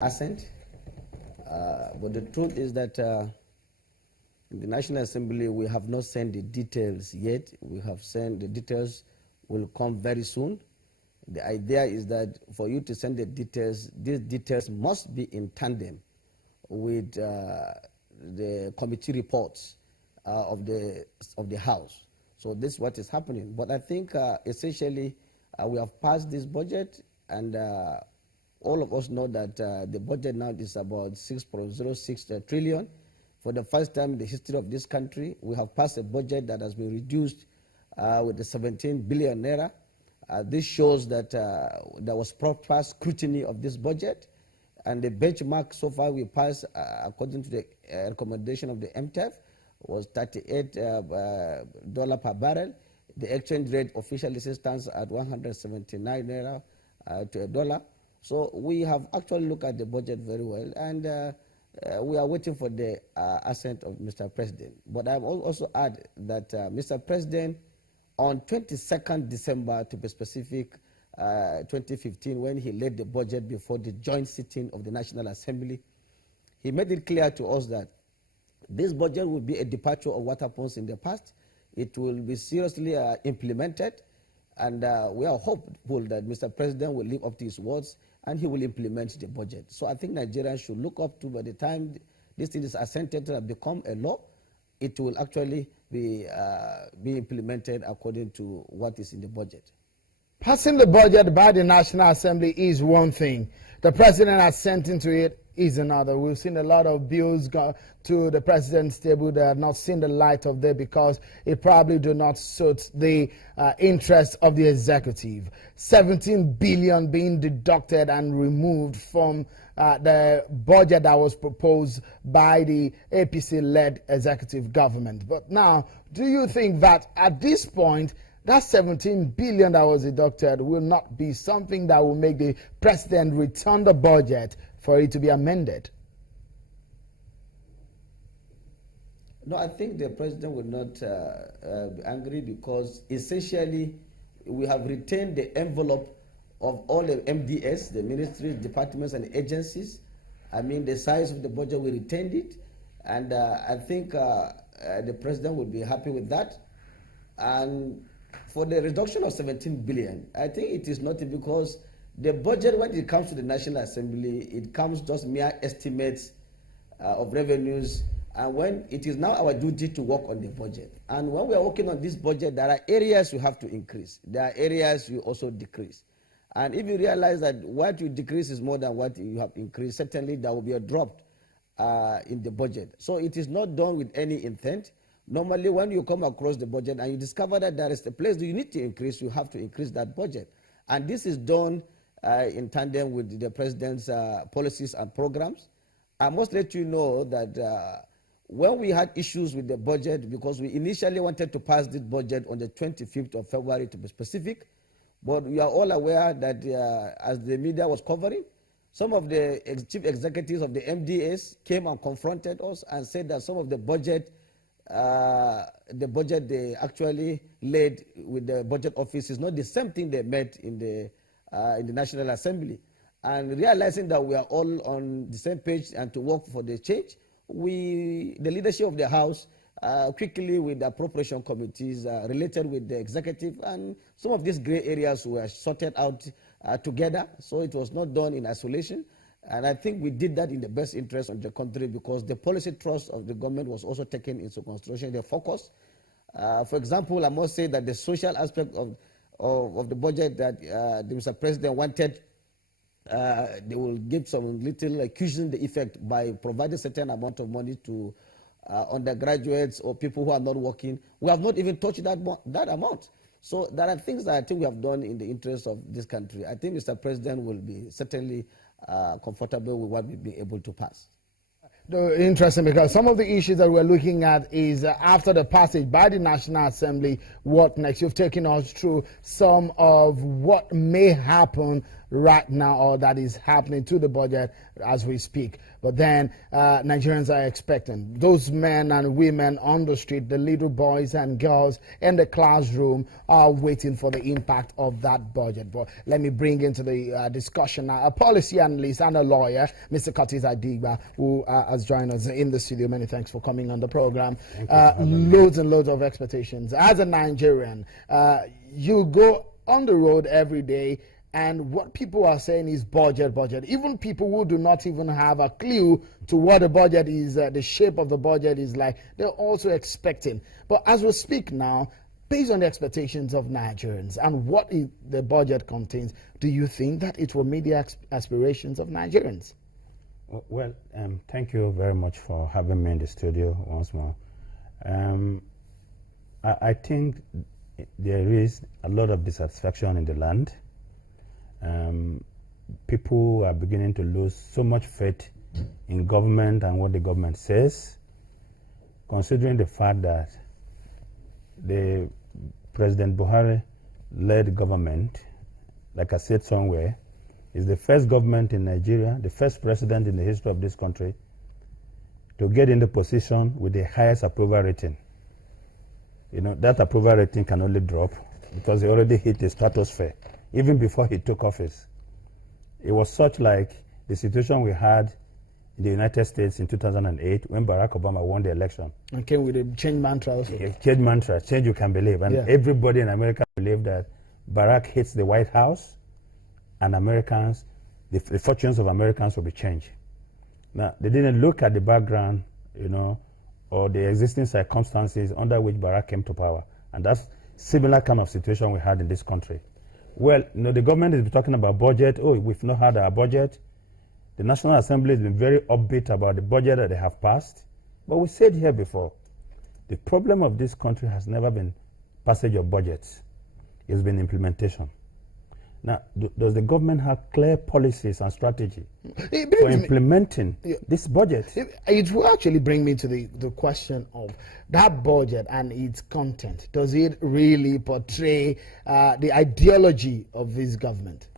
assent. But the truth is that in the National Assembly, we have not sent the details yet. We have sent the details will come very soon. The idea is that for you to send the details, these details must be in tandem with the committee reports of the House. So this is what is happening. But I think essentially we have passed this budget, and all of us know that the budget now is about 6.06 trillion. For the first time in the history of this country, we have passed a budget that has been reduced with the 17 billion naira. This shows that there was proper scrutiny of this budget, and the benchmark so far we passed, according to the recommendation of the MTF, was $38 per barrel. The exchange rate officially stands at 179 naira to $1. So we have actually looked at the budget very well, and we are waiting for the assent of Mr. President. But I will also add that Mr. President, on 22nd December, to be specific, 2015, when he led the budget before the joint sitting of the National Assembly, he made it clear to us that this budget will be a departure of what happens in the past. It will be seriously implemented, and we are hopeful that Mr. President will live up to his words and he will implement the budget. So I think Nigerians should look up to, by the time this thing is assented to become a law, it will actually be implemented according to what is in the budget. Passing the budget by the National Assembly is one thing. The president assenting to it is another. We've seen a lot of bills go to the president's table that have not seen the light of day because it probably do not suit the interests of the executive. 17 billion being deducted and removed from the budget that was proposed by the APC-led executive government. But now, do you think that at this point, that 17 billion that was deducted will not be something that will make the president return the budget for it to be amended? No, I think the president will not be angry, because essentially we have retained the envelope of all the MDS, the ministries, departments, and agencies. I mean, the size of the budget, we retained it, and I think the president will be happy with that. And for the reduction of 17 billion, I think it is not, because the budget, when it comes to the National Assembly, it comes just mere estimates of revenues, and when it is now our duty to work on the budget. And when we are working on this budget, there are areas you have to increase. There are areas you also decrease. And if you realize that what you decrease is more than what you have increased, certainly there will be a drop in the budget. So it is not done with any intent. Normally, when you come across the budget and you discover that there is a place that you need to increase, you have to increase that budget. And this is done in tandem with the president's policies and programs. I must let you know that when we had issues with the budget, because we initially wanted to pass this budget on the 25th of February to be specific, but we are all aware that as the media was covering, some of the chief executives of the MDAs came and confronted us and said that some of the budget they actually laid with the budget office is not the same thing they met in the National Assembly. And realizing that we are all on the same page and to work for the change, the leadership of the House, quickly with the appropriation committees related with the executive, and some of these gray areas were sorted out together. So it was not done in isolation. And I think we did that in the best interest of the country, because the policy thrust of the government was also taken into consideration, the focus. For example, I must say that the social aspect of the budget that the Mr. President wanted, they will give some little cushion the effect by providing a certain amount of money to undergraduates or people who are not working. We have not even touched that amount. So there are things that I think we have done in the interest of this country. I think Mr. President will be certainly comfortable with what we've been able to pass. Interesting, because some of the issues that we're looking at is after the passage by the National Assembly, what next? You've taken us through some of what may happen right now, or that is happening to the budget as we speak. But then Nigerians are expecting. Those men and women on the street, the little boys and girls in the classroom are waiting for the impact of that budget. But let me bring into the discussion now a policy analyst and a lawyer, Mr. Curtis Adigba, who has joined us in the studio. Many thanks for coming on the program. Loads and loads of expectations. As a Nigerian, you go on the road every day, and what people are saying is budget. Even people who do not even have a clue to what the budget is, the shape of the budget is like, they're also expecting. But as we speak now, based on the expectations of Nigerians and what the budget contains, do you think that it will meet the aspirations of Nigerians? Well, thank you very much for having me in the studio once more. I think there is a lot of dissatisfaction in the land. People are beginning to lose so much faith in government and what the government says, considering the fact that the President Buhari led government, like I said somewhere, is the first government in Nigeria, the first president in the history of this country to get in the position with the highest approval rating. You know, that approval rating can only drop because he already hit the stratosphere even before he took office. It was such like the situation we had in the United States in 2008 when Barack Obama won the election. And came with a change mantra also. Change mantra, change you can believe. And everybody in America believed that Barack hits the White House and Americans, the fortunes of Americans will be changed. Now, they didn't look at the background, you know, or the existing circumstances under which Barack came to power. And that's similar kind of situation we had in this country. Well, you know, the government is talking about budget. Oh, we've not had our budget. The National Assembly has been very upbeat about the budget that they have passed. But we said here before, the problem of this country has never been passage of budgets. It's been implementation. Now, does the government have clear policies and strategy for implementing this budget? It will actually bring me to the question of that budget and its content. Does it really portray the ideology of this government?